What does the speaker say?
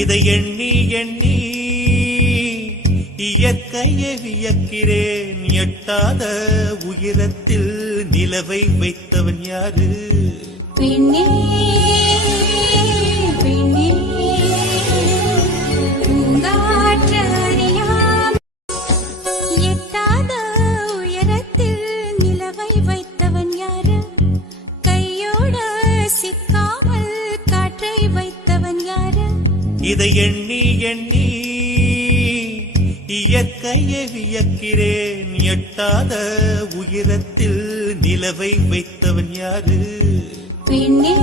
இதை எண்ணி எண்ணி இயற்கையை வியக்கிறேன். எட்டாத உயரத்தில் நிலவை வைத்தவன் யாரு? பெண்ணே பெண்ணே பூங்காற்றறியாம் எட்டாத உயரத்தில் நிலவை வைத்தவன் யாரு? கையோட சிக்காமல் காற்றை வைத்தவன் யாரு? இதை எண்ணி எண்ணி இயற்கையை வியக்கிறேன். எட்டாத உயரத்தில் நிலவை வைத்தவன் யாரு? பெண்ணே